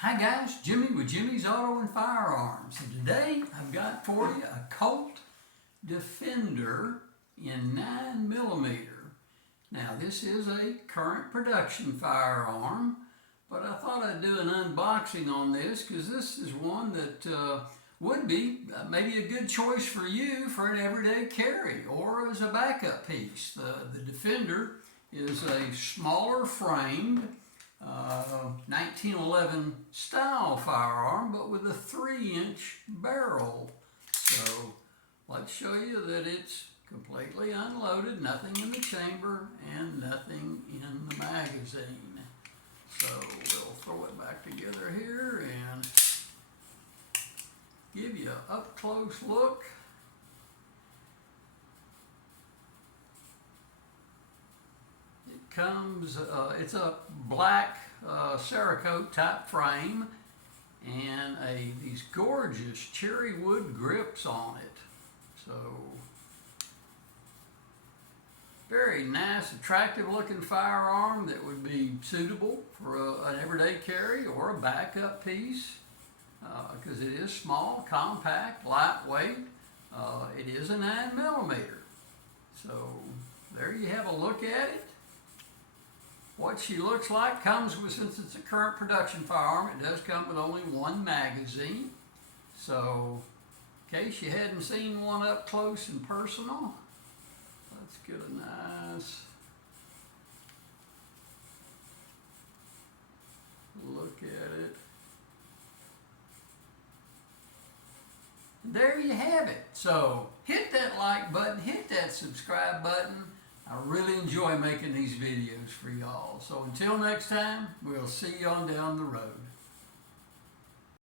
Hi guys, Jimmy with Jimmy's Auto and Firearms, and today I've got for you a Colt Defender in 9mm. Now this is a current production firearm, but I thought I'd do an unboxing on this because this is one that would be maybe a good choice for you for an everyday carry or as a backup piece. The Defender is a smaller framed 1911 style firearm, but with a 3-inch barrel. So let's show you that it's completely unloaded, nothing in the chamber and nothing in the magazine. So we'll throw it back together here and give you an up-close look. Comes, it's a black Cerakote type frame and these gorgeous cherry wood grips on it. So very nice, attractive looking firearm that would be suitable for an everyday carry or a backup piece because it is small, compact, lightweight. It is a 9mm. So there you have a look at it. What she looks like comes with, since it's a current production firearm, it does come with only one magazine. So, in case you hadn't seen one up close and personal, let's get a nice look at it. There you have it. So, hit that like button, hit that subscribe button. I really enjoy making these videos for y'all. So until next time, we'll see you on down the road.